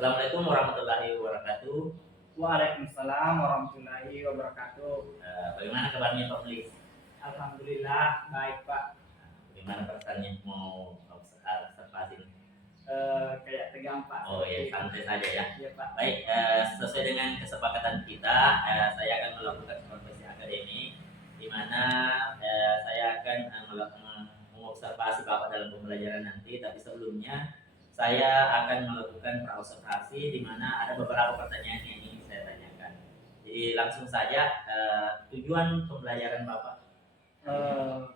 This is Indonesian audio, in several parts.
Assalamualaikum warahmatullahi wabarakatuh. Waalaikumsalam warahmatullahi wabarakatuh. Bagaimana kabarnya Pak Melis? Alhamdulillah baik Pak. Bagaimana perasaannya mau observasi ini? Kayak tegang Pak. Oh ya, santai saja ya. Iya Pak. Baik, sesuai dengan kesepakatan kita, saya akan melakukan konferensi akademik di mana saya akan mengobservasi Bapak dalam pembelajaran nanti. Tapi sebelumnya saya akan melakukan praobservasi di mana ada beberapa pertanyaan yang ingin saya tanyakan. Jadi langsung saja, tujuan pembelajaran Bapak.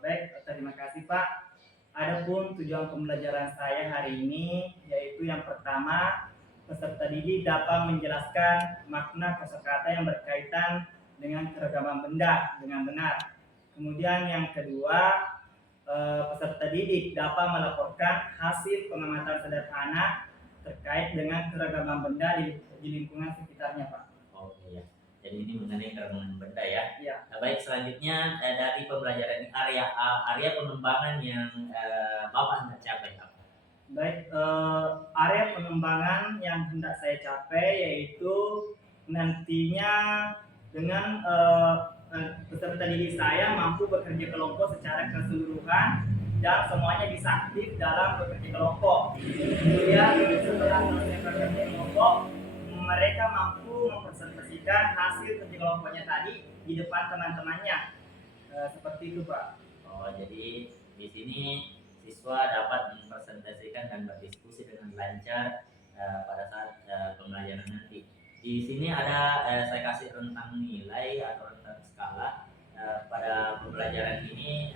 Baik, terima kasih Pak. Adapun tujuan pembelajaran saya hari ini yaitu yang pertama, peserta didik dapat menjelaskan makna kosakata yang berkaitan dengan keragaman benda dengan benar. Kemudian yang kedua, peserta didik dapat melaporkan hasil pengamatan sederhana terkait dengan keragaman benda di lingkungan sekitarnya, Pak. Oh iya, jadi ini mengenai keragaman benda ya. Iya. Baik, selanjutnya dari pembelajaran ini area pengembangan yang Bapak hendak capai apa? Baik, area pengembangan yang hendak saya capai yaitu nantinya dengan peserta didik saya mampu bekerja kelompok secara keseluruhan dan semuanya bisa aktif dalam bekerja kelompok. Kemudian setelah selesai bekerja kelompok, mereka mampu mempresentasikan hasil kerja kelompoknya tadi di depan teman-temannya. Seperti itu Pak. Oh, jadi di sini siswa dapat mempresentasikan dan berdiskusi dengan lancar pada saat pembelajaran nanti. Di sini ada saya kasih rentang nilai atau rentang skala pada pembelajaran ini.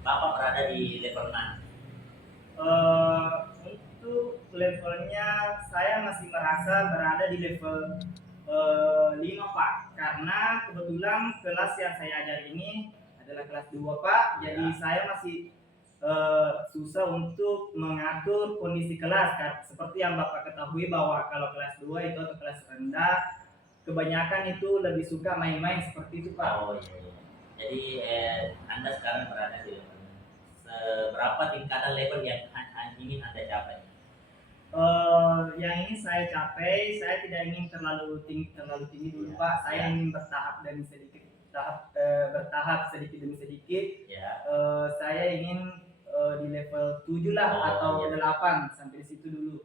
Bapak berada di level mana? Untuk levelnya saya masih merasa berada di level 5 Pak, karena kebetulan kelas yang saya ajar ini adalah kelas 2 Pak, jadi saya masih susah untuk mengatur kondisi kelas kan. Seperti yang Bapak ketahui bahwa kalau kelas 2 itu atau kelas rendah kebanyakan itu lebih suka main-main seperti itu Pak. Oh iya, iya. Jadi Anda sekarang berada di level seberapa tingkatan level yang ingin Anda capai? Yang ini saya capai, saya tidak ingin terlalu tinggi dulu Pak. Saya ingin bertahap demi sedikit, bertahap sedikit demi sedikit. Ya. Saya ingin di level 7 lah atau 8 sampai di situ dulu.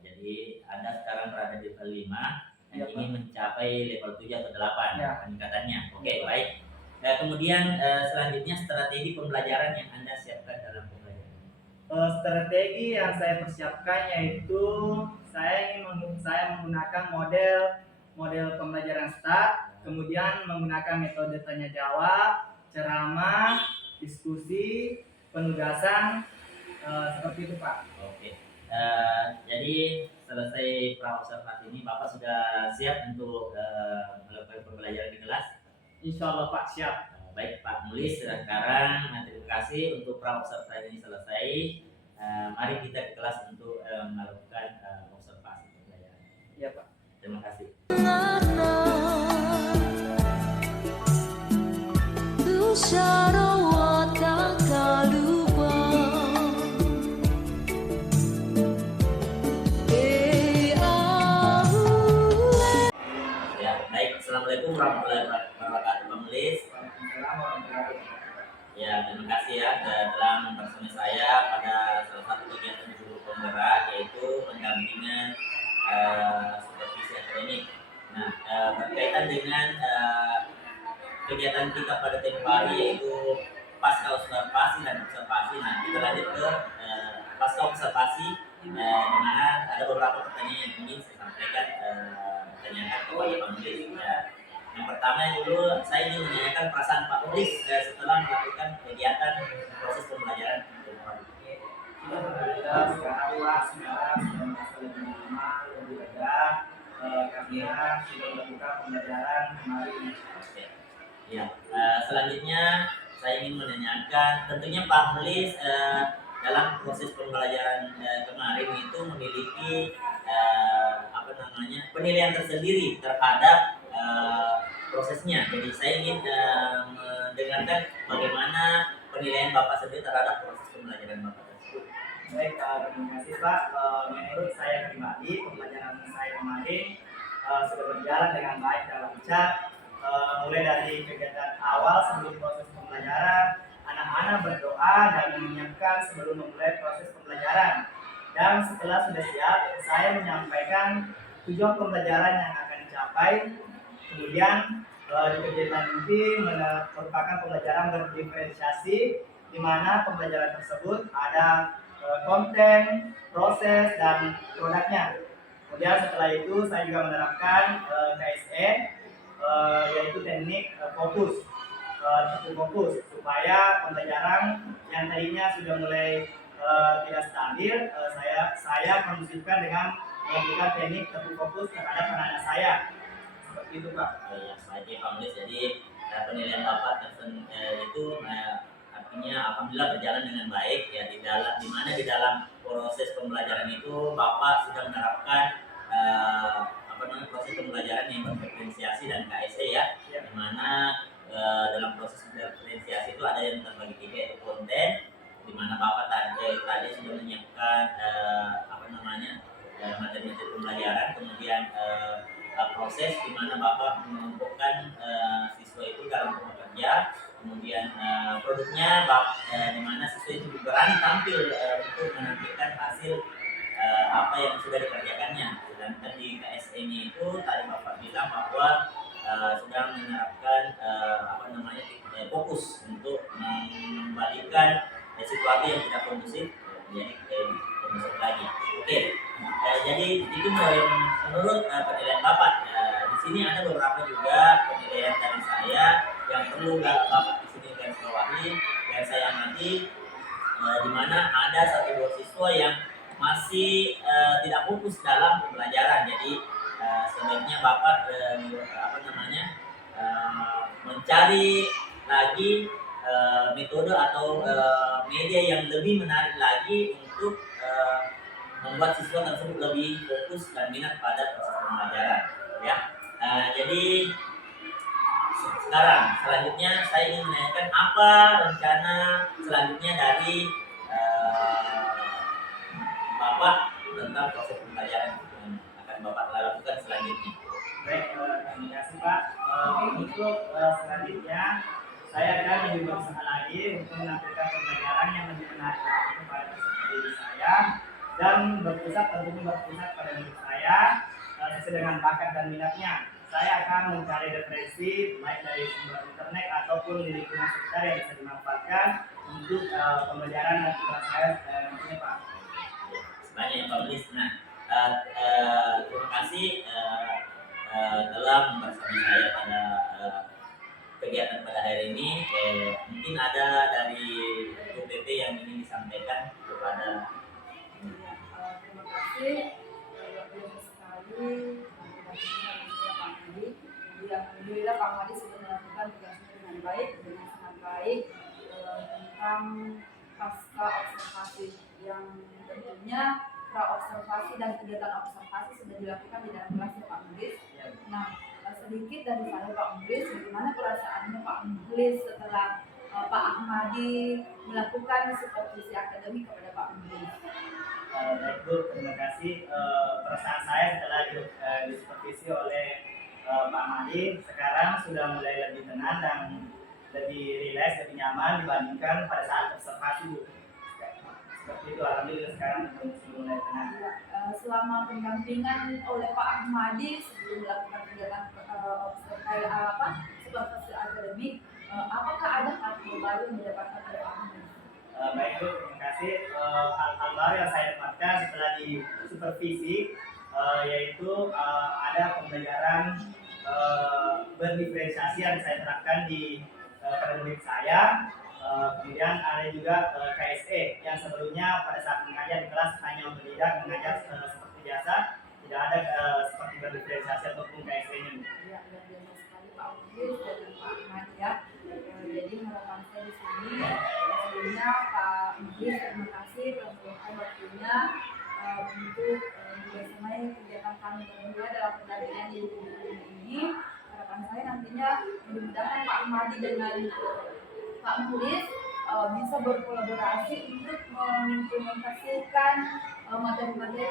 Jadi Anda sekarang berada di level 5 dan ingin mencapai level 7 atau 8 peningkatannya. Oke, baik. Kemudian selanjutnya strategi pembelajaran yang Anda siapkan dalam pembelajaran. Strategi yang saya persiapkan yaitu saya menggunakan model pembelajaran start, kemudian menggunakan metode tanya jawab, ceramah, diskusi, penugasan, seperti itu Pak. Oke. Jadi selesai praobservasi ini Bapak sudah siap untuk melakukan pembelajaran di kelas? Insya Allah Pak, siap. Baik Pak Mulis, sekarang terima kasih untuk praobservasi ini selesai. Mari kita ke kelas untuk melakukan observasi pembelajaran. Iya Pak. Terima kasih. Assalamualaikum warahmatullahi wabarakatuh, Pak Melis. Ya, terima kasih ya telah bersama saya pada salah satu kegiatan guru penggerak yaitu pendampingan supervisi akademik. Nah, berkaitan dengan kegiatan kita pada tempo hari yaitu pasca observasi dan observasi. Nah, kita lanjut ke pasca observasi di mana ada beberapa pertanyaan yang ingin saya sampaikan tanyakan kepada Pak Melis. Ya. Yang pertama dulu saya ingin menanyakan perasaan Pak Melis setelah melakukan kegiatan proses pembelajaran tempo hari. Sekarang Pak, sekarang sudah merasa lebih nyaman, lebih lega, karena sudah melakukan pembelajaran kemarin. Ya, selanjutnya saya ingin menanyakan, tentunya Pak Melis dalam proses pembelajaran kemarin itu memiliki penilaian tersendiri terhadap prosesnya. Jadi saya ingin mendengarkan bagaimana penilaian Bapak sendiri terhadap proses pembelajaran Bapak tersebut. Baik, terima kasih Pak. Menurut saya pribadi, pembelajaran saya kemarin sudah berjalan dengan baik dan lancar. Mulai dari kegiatan awal sebelum proses pembelajaran, anak-anak berdoa dan menyiapkan sebelum memulai proses pembelajaran. Dan setelah sudah siap, saya menyampaikan tujuan pembelajaran yang akan dicapai. Kemudian di kegiatan inti merupakan pembelajaran berdiferensiasi, di mana pembelajaran tersebut ada konten, proses, dan produknya. Kemudian setelah itu saya juga menerapkan KSE, yaitu teknik fokus, tepu fokus, supaya pembelajaran yang tadinya sudah mulai tidak stabil, saya kondisikan dengan melakukan teknik tepu fokus terhadap anak-anak saya. Seperti itu Pak. Ya, baik Pak Mulis. Jadi penilaian Bapak itu artinya alhamdulillah berjalan dengan baik ya, di mana di dalam proses pembelajaran itu Bapak sudah menerapkan proses pembelajaran yang berdiferensiasi dan KSE ya, di mana dalam proses diferensiasi itu ada yang terbagi tiga, yaitu konten, di mana Bapak tadi sudah menyiapkan materi-materi pembelajaran, kemudian proses di mana Bapak mengumpulkan siswa itu dalam rumah kerja, kemudian produknya di mana siswa itu berani tampil untuk menampilkan hasil apa yang sudah dikerjakannya. Sedangkan di KSE-nya itu tadi Bapak bilang bahwa sudah menerapkan fokus untuk mengembalikan situasi yang tidak kondusif menjadi kondusif lagi. Oke, jadi itu menurut penilaian Bapak. Di sini ada beberapa juga penilaian dari saya yang perlu Bapak di sini garis bawahi dan saya amati, di mana ada satu dua siswa yang masih tidak fokus dalam pembelajaran. Jadi sebaiknya Bapak mencari lagi metode atau media yang lebih menarik lagi untuk membuat siswa tersebut lebih fokus dan minat pada proses pembelajaran ya. Jadi selanjutnya saya ingin menanyakan apa rencana selanjutnya dari Bapak tentang proses pembelajaran yang akan Bapak lakukan selanjutnya. Baik, terima kasih Pak. Untuk selanjutnya saya akan lebih berusaha lagi untuk menampilkan pembelajaran yang lebih menarik kepada peserta didik saya dan berpusat pada diri saya sesuai dengan bakat dan minatnya. Saya akan mencari referensi baik dari sumber internet ataupun di lingkungan sekitar yang bisa dimanfaatkan untuk pembelajaran dan tugas saya nantinya Pak. Sebanyak Pak Mulis. Nah, terima kasih telah bersama saya pada kegiatan pada hari ini. Mungkin ada dari UPP yang ingin disampaikan kepada. Terima kasih, luar biasa sekali Pak Madi. Jadi alhamdulillah Pak Madi sudah melakukan tugasnya dengan baik, dengan sangat baik tentang pasca observasi yang tentunya pra-observasi dan kegiatan observasi sudah dilakukan di dalam kelas Pak Mulis. Nah, sedikit dari saya Pak Mulis, bagaimana perasaannya Pak Mulis setelah Pak Ahmadi melakukan supervisi akademik kepada Pak Mulis? Baik Bu, terima kasih. Perasaan saya setelah disupervisi oleh Pak Ahmadi sekarang sudah mulai lebih tenang dan lebih rileks, lebih nyaman dibandingkan pada saat observasi Bu. Seperti itu, alhamdulillah sekarang sudah mulai tenang. Selama pendampingan oleh Pak Ahmadi sebelum melakukan kegiatan supervisi akademik, apakah ada hal baru yang didapatkan oleh Pak Ahmadi? Baik Bu, terima kasih. Hal-hal baru yang saya dapatkan setelah di supervisi yaitu ada pembelajaran berdiferensiasi yang saya terapkan di akademik saya. Kemudian ada juga KSE yang sebelumnya pada saat mengajar di kelas hanya otodidak mengajar seperti biasa, tidak ada seperti berdiferensiasi ataupun KSE-nya. Ya, luar biasa sekali Pak Udis dan Pak Ahmad ya. Jadi harapan saya di sini sebelumnya Pak Udis terima kasih telah meluangkan waktunya untuk bersamai kegiatan kami berdua dalam pendampingan di ini. Harapan saya nantinya mudah-mudahan Pak Ahmadi dengan Pak Mulis bisa berkolaborasi untuk mengimplementasikan materi-materi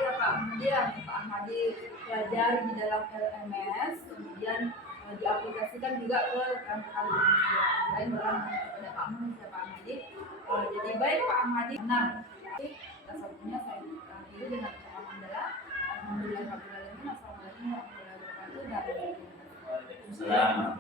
yang Pak Ahmadi pelajari di dalam LMS, kemudian diaplikasikan juga ke rekan-rekan Indonesia lain dalam kepada Pak Ahmadi. Jadi baik Pak Ahmadi, benar. Salah satunya saya akhiri dengan ucapan hamdalah. Alhamdulillahirabbil alamin. Assalamualaikum warahmatullahi wabarakatuh. Waalaikumsalam.